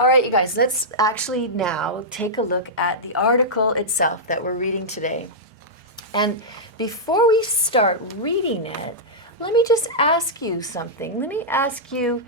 All right, you guys, let's actually now take a look at the article itself that we're reading today. And before we start reading it, let me just ask you something. Let me ask you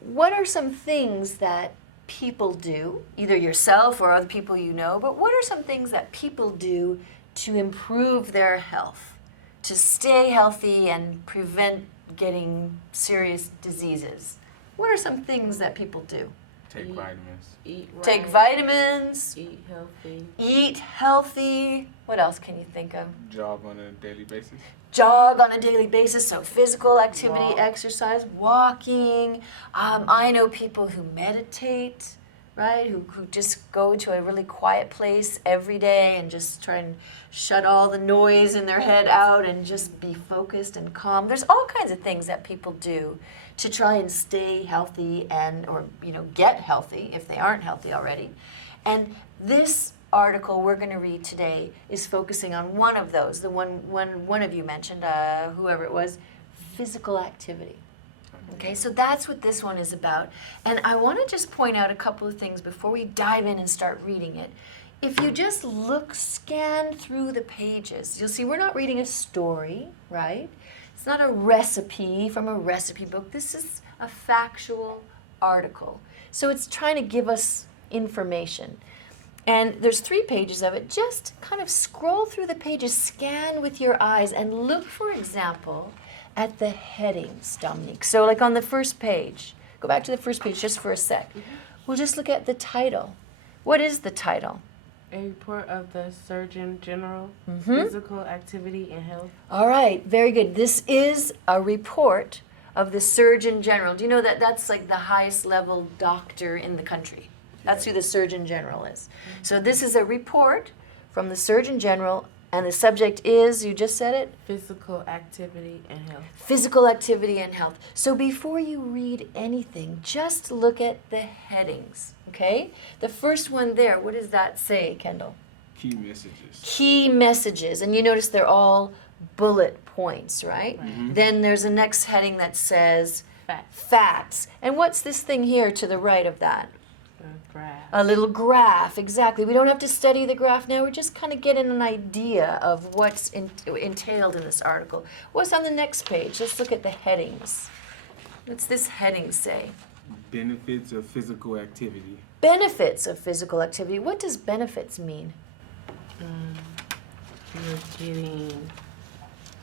what are some things that people do, either yourself or other people you know, but what are some things that people do to improve their health, to stay healthy and prevent getting serious diseases? What are some things that people do? Take vitamins. Eat right. Take vitamins. Eat healthy. Eat healthy. What else can you think of? Jog on a daily basis. Jog on a daily basis, so physical activity, Walk. exercise, walking. I know people who meditate, right? Who just go to a really quiet place every day and just try and shut all the noise in their head out and just be focused and calm. There's all kinds of things that people do to try and stay healthy or get healthy if they aren't healthy already. And this article we're going to read today is focusing on one of those, the one of you mentioned, whoever it was, physical activity. Okay, so that's what this one is about. And I want to just point out a couple of things before we dive in and start reading it. If you just scan through the pages, you'll see we're not reading a story, right? It's not a recipe from a recipe book. This is a factual article. So it's trying to give us information. And there's 3 pages of it. Just kind of scroll through the pages, scan with your eyes, and look, for example, at the headings, Dominique. So like on the first page, go back to the first page just for a sec. We'll just look at the title. What is the title? A report of the Surgeon General, Physical Activity and Health. All right, very good. This is a report of the Surgeon General. Do you know that that's like the highest level doctor in the country? That's who the Surgeon General is. So this is a report from the Surgeon General, and the subject is, you just said it? Physical activity and health. Physical activity and health. So before you read anything, just look at the headings, okay? The first one there, what does that say, Kendall? Key messages. Key messages. And you notice they're all bullet points, right? Then there's a next heading that says facts. And what's this thing here to the right of that? Graph. A little graph, exactly. We don't have to study the graph now. We're just kind of getting an idea of what's entailed in this article. What's on the next page? Let's look at the headings. What's this heading say? Benefits of physical activity. Benefits of physical activity. What does benefits mean?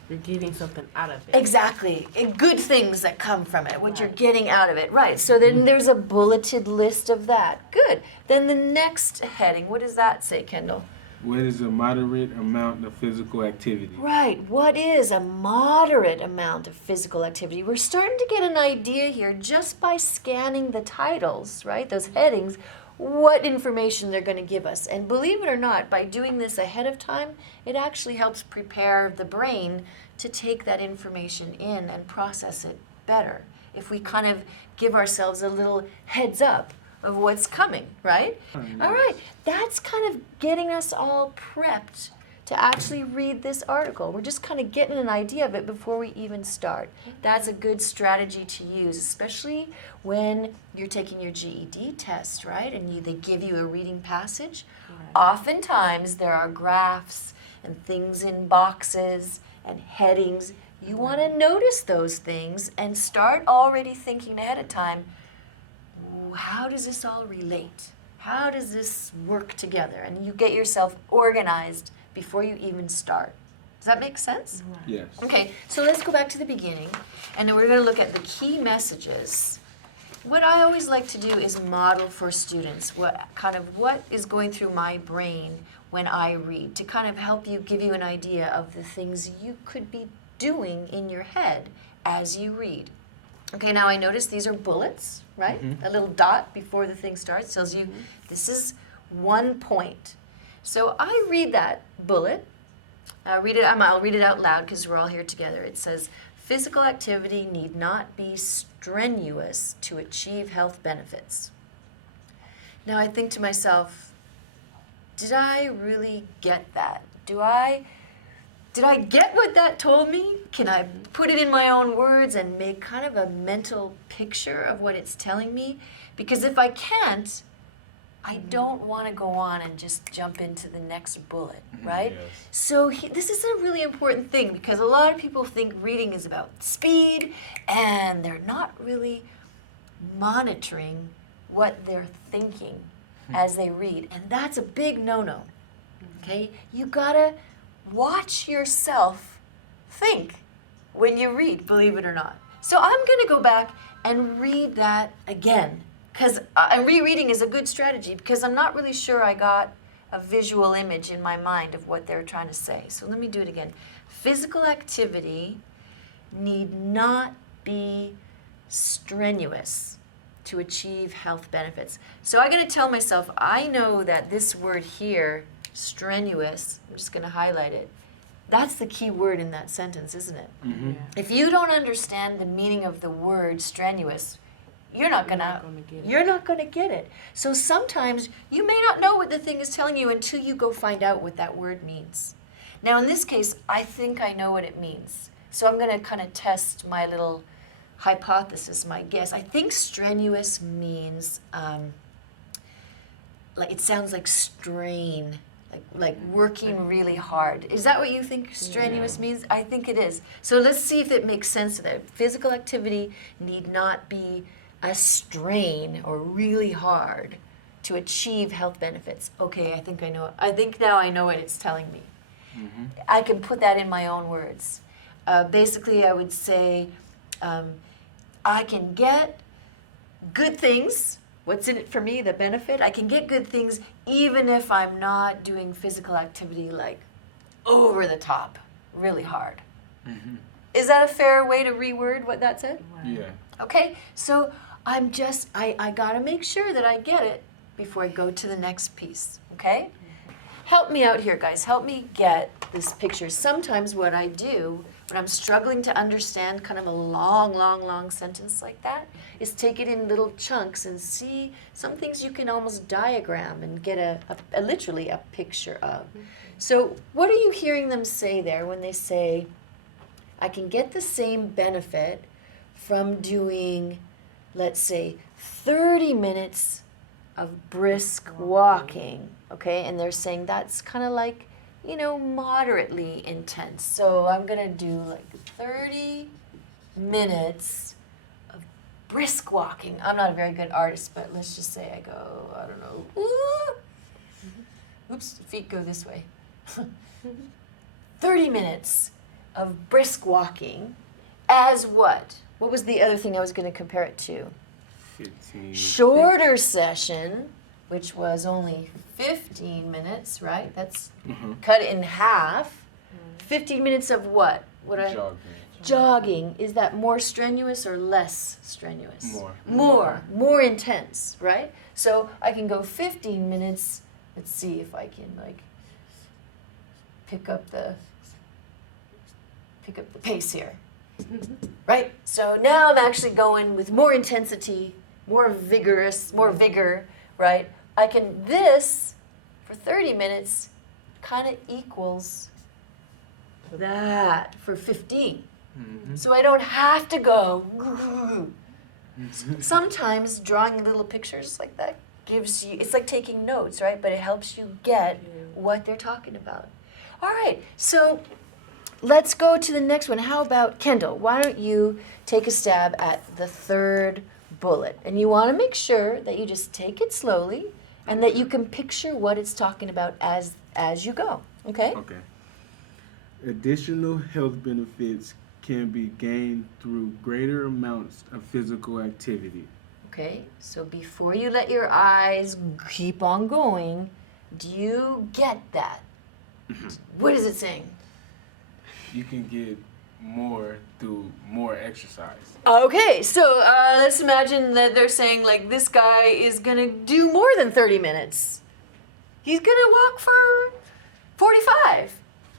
You're getting something out of it. Exactly. Good things that come from it, what you're getting out of it. Right. So then there's a bulleted list of that. Good. Then the next heading, what does that say, Kendall? What is a moderate amount of physical activity? Right. What is a moderate amount of physical activity? We're starting to get an idea here just by scanning the titles, right? Those headings, what information they're going to give us. And believe it or not, by doing this ahead of time, it actually helps prepare the brain to take that information in and process it better. If we kind of give ourselves a little heads up of what's coming, right? All right, that's kind of getting us all prepped to actually read this article. We're just kind of getting an idea of it before we even start. That's a good strategy to use, especially when you're taking your GED test, right? And they give you a reading passage. Right. Oftentimes there are graphs and things in boxes and headings. You want to notice those things and start already thinking ahead of time, how does this all relate? How does this work together? And you get yourself organized before you even start. Does that make sense? Yes. Okay, so let's go back to the beginning, and then we're going to look at the key messages. What I always like to do is model for students what is going through my brain when I read, to kind of help you, give you an idea of the things you could be doing in your head as you read. Okay, now I notice these are bullets, right? A little dot before the thing starts tells you this is 1 point. So I read that bullet. I'll read it out loud because we're all here together. It says, physical activity need not be strenuous to achieve health benefits. Now I think to myself, did I really get that? Do I did I get what that told me? Can I put it in my own words and make kind of a mental picture of what it's telling me? Because if I can't, I don't want to go on and just jump into the next bullet, right? Yes. So this is a really important thing because a lot of people think reading is about speed and they're not really monitoring what they're thinking as they read. And that's a big no-no, okay? You gotta watch yourself think when you read, believe it or not. So I'm gonna go back and read that again. And rereading is a good strategy because I'm not really sure I got a visual image in my mind of what they're trying to say. So let me do it again. Physical activity need not be strenuous to achieve health benefits. So I got to tell myself, I know that this word here, strenuous, I'm just going to highlight it. That's the key word in that sentence, isn't it? Mm-hmm. Yeah. If you don't understand the meaning of the word strenuous, you're not gonna get it. So sometimes you may not know what the thing is telling you until you go find out what that word means. Now in this case, I think I know what it means. So I'm gonna kind of test my little hypothesis, my guess. I think strenuous means like it sounds like strain, like working really hard. Is that what you think strenuous means? I think it is. So let's see if it makes sense to that. Physical activity need not be a strain or really hard to achieve health benefits. Okay, I think I know. I think now I know what it's telling me. Mm-hmm. I can put that in my own words. Basically, I would say I can get good things. What's in it for me, the benefit? I can get good things even if I'm not doing physical activity like over the top, really hard. Mm-hmm. Is that a fair way to reword what that said? Yeah. Okay, so I gotta make sure that I get it before I go to the next piece, okay? Help me out here, guys. Help me get this picture. Sometimes what I do when I'm struggling to understand kind of a long sentence like that is take it in little chunks and see some things you can almost diagram and get a literally a picture of. So what are you hearing them say there when they say, I can get the same benefit from doing, let's say, 30 minutes of brisk walking, okay? And they're saying that's kind of like, you know, moderately intense. So I'm going to do like 30 minutes of brisk walking. I'm not a very good artist, but let's just say I go, I don't know, oops, feet go this way. 30 minutes of brisk walking as what? What was the other thing I was going to compare it to? 15. Shorter session, which was only 15 minutes, right? That's cut in half. 15 minutes of what? Jogging. Jogging. Is that more strenuous or less strenuous? More. More intense, right? So I can go 15 minutes. Let's see if I can like pick up the pace here. Right? So now I'm actually going with more intensity, more vigor, right? I can, this for 30 minutes kind of equals that for 15. Mm-hmm. So I don't have to go. Sometimes drawing little pictures like that gives you, it's like taking notes, right? But it helps you get what they're talking about. All right, so let's go to the next one. How about Kendall? Why don't you take a stab at the third bullet? And you want to make sure that you just take it slowly and that you can picture what it's talking about as you go. Okay? Okay. Additional health benefits can be gained through greater amounts of physical activity. Okay, so before you let your eyes keep on going, do you get that? What is it saying? You can get more through more exercise. Okay, so let's imagine that they're saying like this guy is gonna do more than 30 minutes. He's gonna walk for 45.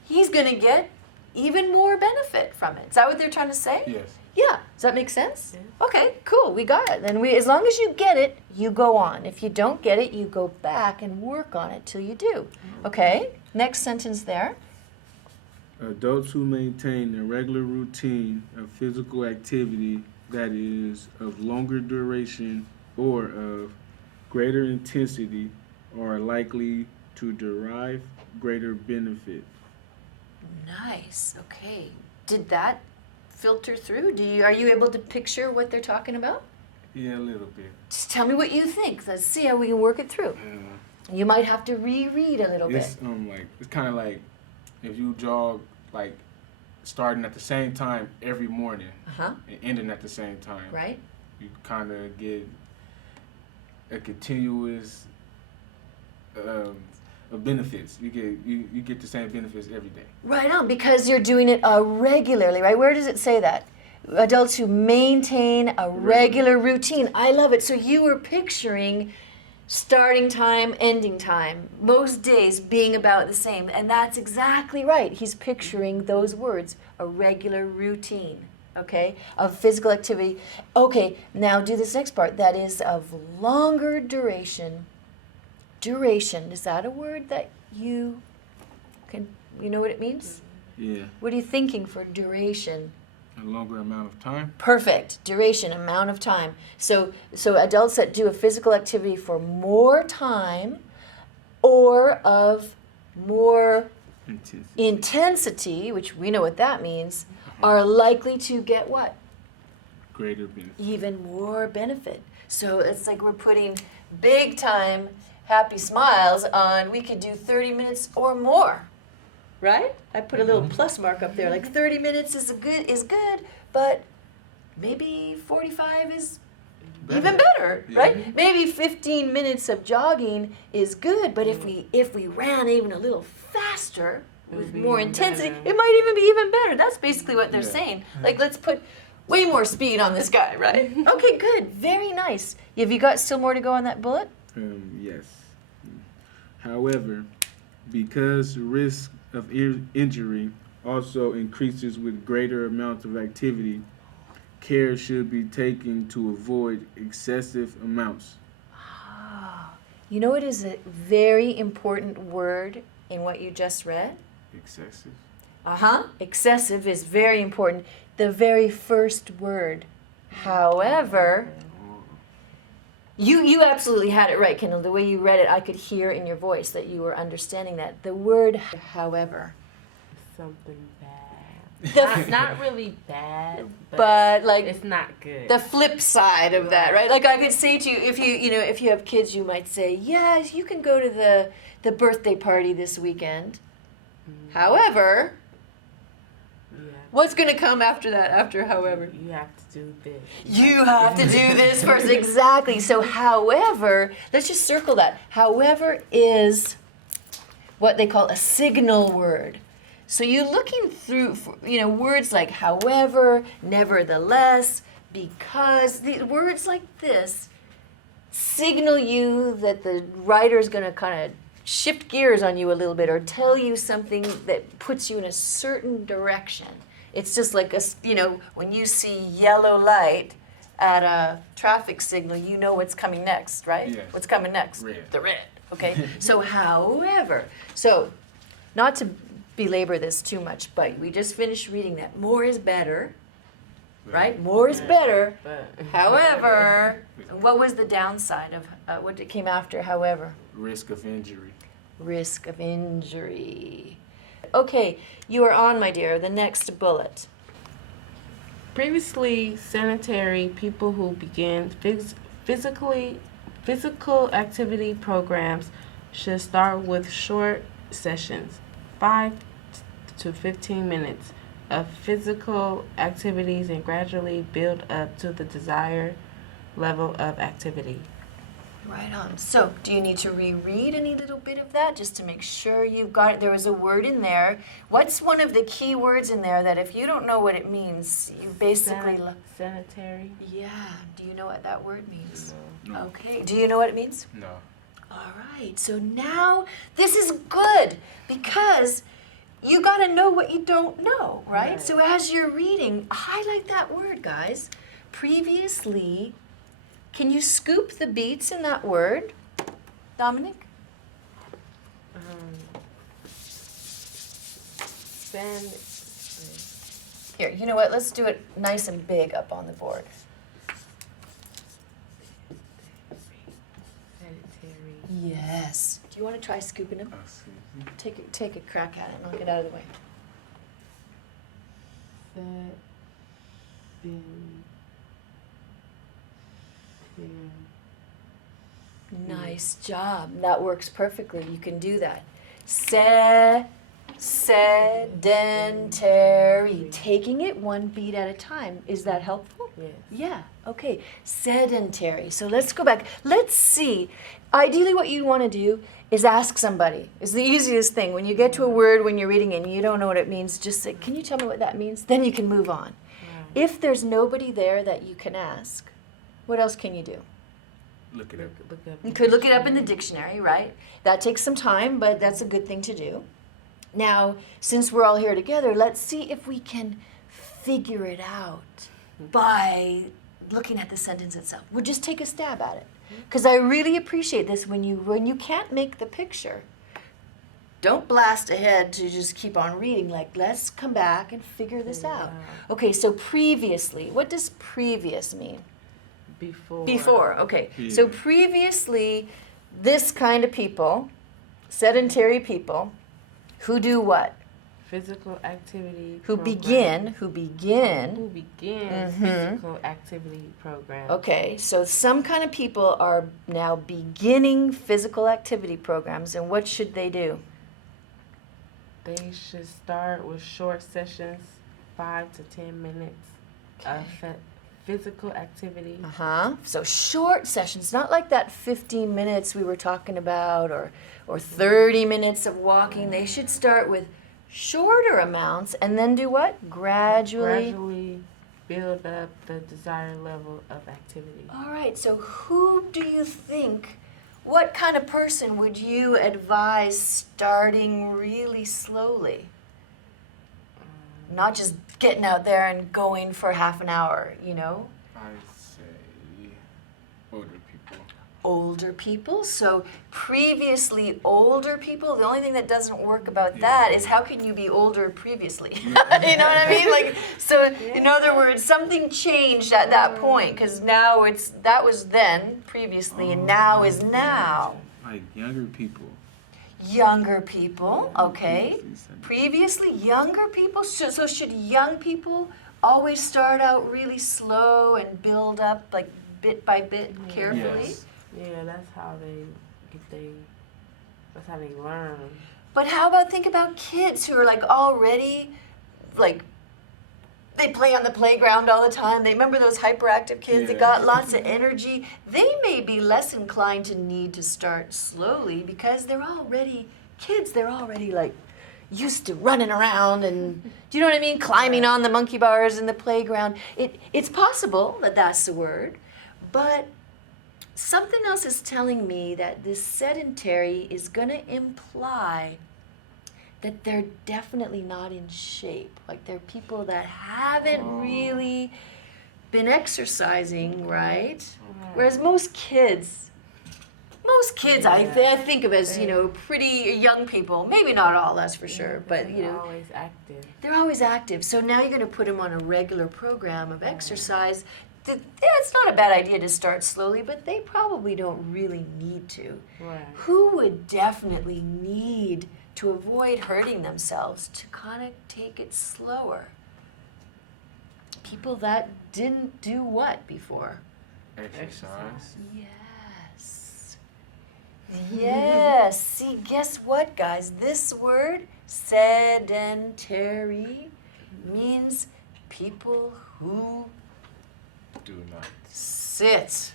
He's gonna get even more benefit from it. Is that what they're trying to say? Yes. Yeah. Does that make sense? Yeah. Okay, cool. We got it. Then as long as you get it, you go on. If you don't get it, you go back and work on it till you do. Okay? Next sentence there. Adults who maintain a regular routine of physical activity that is of longer duration or of greater intensity are likely to derive greater benefit. Nice. Okay. Did that filter through? Are you able to picture what they're talking about? Yeah, a little bit. Just tell me what you think. Let's see how we can work it through. You might have to reread a little It's bit. it's kind of like if you jog like starting at the same time every morning Uh-huh. and ending at the same time. Right? You kind of get a continuous of benefits. You get the same benefits every day. Right on, because you're doing it regularly, right? Where does it say that? Adults who maintain a regular routine. I love it. So you were picturing starting time, ending time, most days being about the same. And that's exactly right. He's picturing those words, a regular routine, okay, of physical activity. Okay, now do this next part. That is of longer duration. Duration, is that a word that you know what it means? Yeah, What are you thinking for duration? a longer amount of time. Perfect. Duration, amount of time. So adults that do a physical activity for more time or of more intensity, which we know what that means, are likely to get what? Greater benefit. Even more benefit. So it's like we're putting big time happy smiles on we could do 30 minutes or more. Right? I put a little plus mark up there. Like 30 minutes is good, but maybe 45 is even better, Yeah. right? Maybe 15 minutes of jogging is good, but if we ran even a little faster with more intensity, it might even be even better. That's basically what they're saying. Like let's put way more speed on this guy, right? Okay, good. Very nice. Have you got still more to go on that bullet? Yes. However, because risk of injury also increases with greater amounts of activity, care should be taken to avoid excessive amounts. You know what is a very important word in what you just read? Excessive. Excessive is very important. The very first word. However, you absolutely had it right, Kendall. The way you read it, I could hear in your voice that you were understanding that. The word, however. Something bad. Not really bad, but like it's not good. the flip side of that, right? Like I could say to you, if you have kids, you might say, yes, you can go to the birthday party this weekend. However, what's going to come after that, after however? You have to do this. You have to do this first. Exactly. So however, let's just circle that. However is what they call a signal word. So you're looking through, words like however, nevertheless, because, the words like this signal you that the writer's going to kind of shift gears on you a little bit or tell you something that puts you in a certain direction. It's just like, when you see yellow light at a traffic signal, you know what's coming next, right? Yes. What's coming next? Red. The red. Okay? So however, not to belabor this too much, but we just finished reading that more is better, right? More is better. However, what was the downside of what came after however? Risk of injury. Risk of injury. Okay, you are on, my dear. The next bullet. Previously sedentary people who begin physical activity programs should start with short sessions, 5 to 15 minutes of physical activities and gradually build up to the desired level of activity. Right on. So, do you need to reread any little bit of that just to make sure you've got it? There was a word in there. What's one of the key words in there that if you don't know what it means, you basically... Sanitary. Yeah. Do you know what that word means? No. Okay. Do you know what it means? No. All right. So now this is good because you got to know what you don't know, right? Right. So as you're reading, highlight that word, guys. Previously, can you scoop the beats in that word, Dominic? Send. Here, you know what? Let's do it nice and big up on the board. Sedentary. Yes. Do you want to try scooping them? I see. Take a crack at it and I'll get out of the way. Nice job. That works perfectly. You can do that. Sedentary. Taking it one beat at a time. Is that helpful? Yes. Yeah. Okay. Sedentary. So let's go back. Let's see. Ideally, what you want to do is ask somebody. It's the easiest thing. When you get to a word when you're reading it and you don't know what it means, just say, "Can you tell me what that means?" Then you can move on. If there's nobody there that you can ask, what else can you do? Look it up. You could look it up in the dictionary, right? That takes some time, but that's a good thing to do. Now, since we're all here together, let's see if we can figure it out by looking at the sentence itself. We'll just take a stab at it. Because I really appreciate this when you can't make the picture. Don't blast ahead to just keep on reading. Like, let's come back and figure this out. Okay, so previously. What does previous mean? Before. Before, okay. Yeah. So previously, this kind of people, sedentary people, who do what? Physical activity. Who program. begin. Who begin Mhm. physical activity program. Okay, so some kind of people are now beginning physical activity programs, and what should they do? They should start with short sessions, 5 to 10 minutes of physical activity. So short sessions, not like that 15 minutes we were talking about or 30 minutes of walking. They should start with shorter amounts and then do what? Gradually build up the desired level of activity. All right, so who do you think, what kind of person would you advise starting really slowly? Not just getting out there and going for half an hour, you know? I say older people. Older people. So previously older people, the only thing that doesn't work about that is how can you be older previously? You know what I mean? Like, so in other words, something changed at that point because now that was then previously and now is now. Like younger people. Younger people, okay. Previously younger people. So should young people always start out really slow and build up like bit by bit carefully? Yes. Yeah, that's how they learn. But how about think about kids who are like already like they play on the playground all the time. They remember those hyperactive kids that got lots of energy. They may be less inclined to need to start slowly because they're already kids. They're already like used to running around and do you know what I mean? Climbing on the monkey bars in the playground. It's possible that that's the word, but something else is telling me that this sedentary is going to imply that they're definitely not in shape. Like they're people that haven't really been exercising, right? Whereas most kids I think of as, you know, pretty young people. Maybe not all, that's for sure, but you know. They're always active. They're always active. So now you're going to put them on a regular program of exercise. It's not a bad idea to start slowly, but they probably don't really need to. Right. Who would definitely need to avoid hurting themselves to kind of take it slower? People that didn't do what before? Exercise. Yes. Yes. See, guess what, guys? This word, sedentary, means people who Do not sit.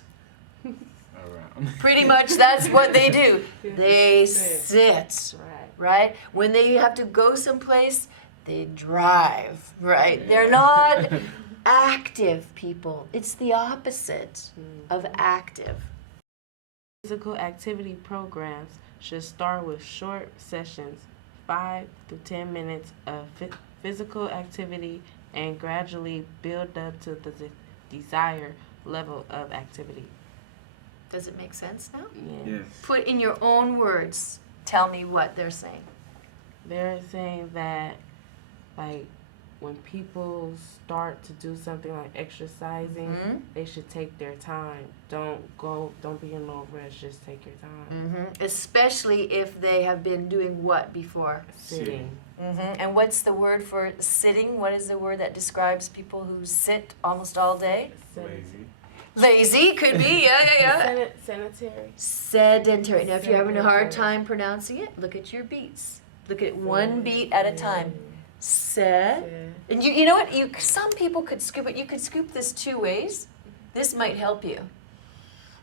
around. Pretty much that's what they do. They sit, right? When they have to go someplace, they drive, right? They're not active people. It's the opposite of active. Physical activity programs should start with short sessions, 5 to 10 minutes of physical activity, and gradually build up to the desired level of activity. Does it make sense now? Yes. Put in your own words. Tell me what they're saying. They're saying that like when people start to do something like exercising, Mhm. they should take their time. Don't be in no rush. Just take your time. Especially if they have been doing what before? Sitting. And what's the word for sitting? What is the word that describes people who sit almost all day? Lazy. Lazy could be, yeah. Sanitary. Sedentary. Now, if you're having a hard Sedentary. time pronouncing it, look at your beats. Look at one beat at a time. Sed. And you know what? Some people could scoop it. You could scoop this 2 ways. This might help you.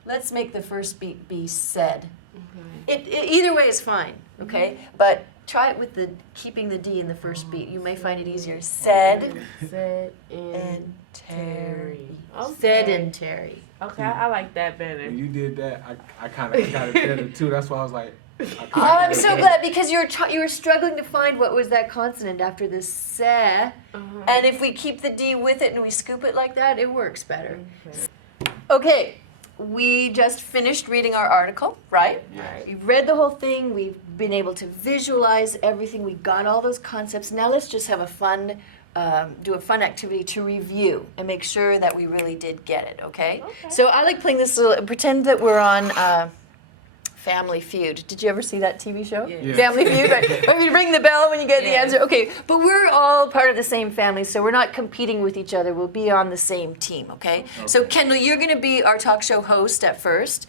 Let's make the first beat be said. Okay. Either way is fine, okay? But try it with keeping the D in the first beat. You may find it easier. Said and terry. Okay. Sedentary. Okay, I like that better. When you did that, I kind of got it better too. That's why I was like, Oh, I'm so glad because you were struggling to find what was that consonant after the se. And if we keep the D with it and we scoop it like that, it works better. Okay, we just finished reading our article, right? Right. We've read the whole thing. We've been able to visualize everything. We got all those concepts. Now let's just have do a fun activity to review and make sure that we really did get it, okay? So I like playing this pretend that we're on Family Feud. Did you ever see that TV show? Yeah. Family Feud, right? Or you ring the bell when you get the answer. Okay, but we're all part of the same family, so we're not competing with each other. We'll be on the same team, okay? So Kendall, you're going to be our talk show host at first.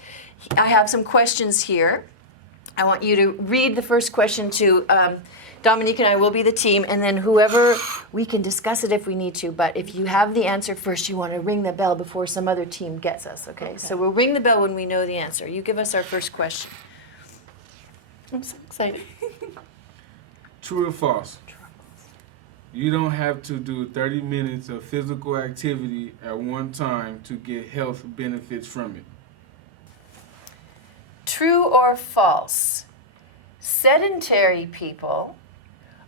I have some questions here. I want you to read the first question to Dominique and I will be the team, and then whoever, we can discuss it if we need to, but if you have the answer first, you want to ring the bell before some other team gets us, okay? So we'll ring the bell when we know the answer. You give us our first question. I'm so excited. true or false? You don't have to do 30 minutes of physical activity at one time to get health benefits from it. True or false? Sedentary people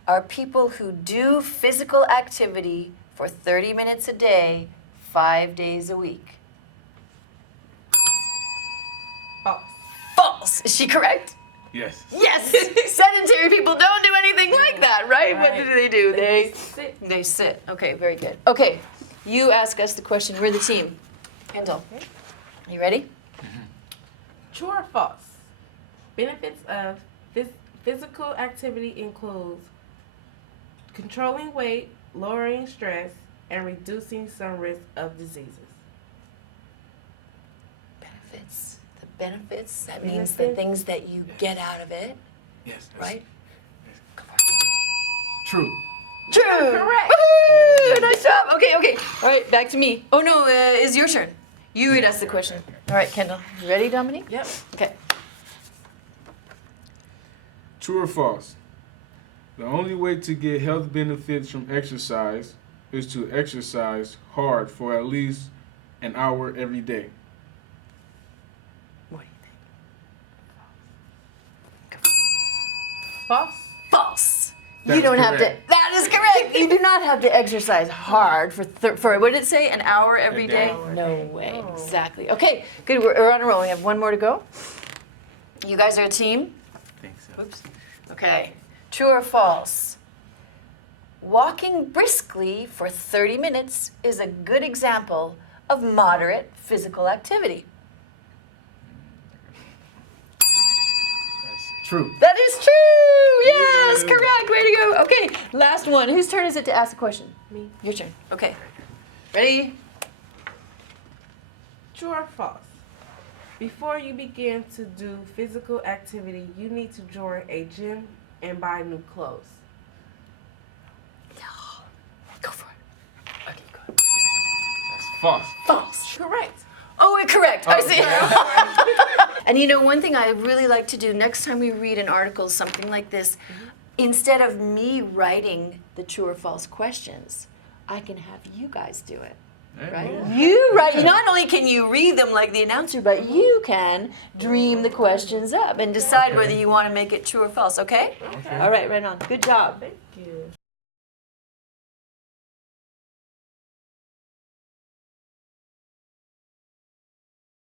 are people who do physical activity for 30 minutes a day, 5 days a week. False. False. Is she correct? Yes. Yes. Sedentary people don't do anything like that, right? What Right. do they do? They sit. sit. Okay, very good. Okay, you ask us the question. We're the team. Kendall, you ready? True or false? Benefits of physical activity includes controlling weight, lowering stress, and reducing some risk of diseases. Benefits. The benefits, that means the things that you get out of it, Yes. right? True. True. Correct. Woohoo! Nice job. Okay. All right, back to me. Oh no, it's your turn. You read us the question. All right, Kendall. You ready, Dominique? Yep. Okay. True or false? The only way to get health benefits from exercise is to exercise hard for at least an hour every day. What do you think? False. False. That You is don't have to. correct. That is correct. You do not have to exercise hard for what did it say? An hour every A day? day. No way. No. Exactly. Okay. Good. We're on a roll. We have one more to go. You guys are a team. I think so. Oops. Okay. True or false? Walking briskly for 30 minutes is a good example of moderate physical activity. That's true. That is true. Yes, Yeah. correct. Way to go. Okay, last one. Whose turn is it to ask a question? Me. Your turn. Okay. Ready? True or false? Before you begin to do physical activity, you need to join a gym and buy new clothes. Go for it. Okay, go. That's false. False. Correct. Oh, correct. I Oh, see. And you know, one thing I really like to do next time we read an article, something like this, instead of me writing the true or false questions, I can have you guys do it. Right? You write. Not only can you read them like the announcer, but you can dream the questions up and decide whether you want to make it true or false. Okay? Okay. All right. Right on. Good job.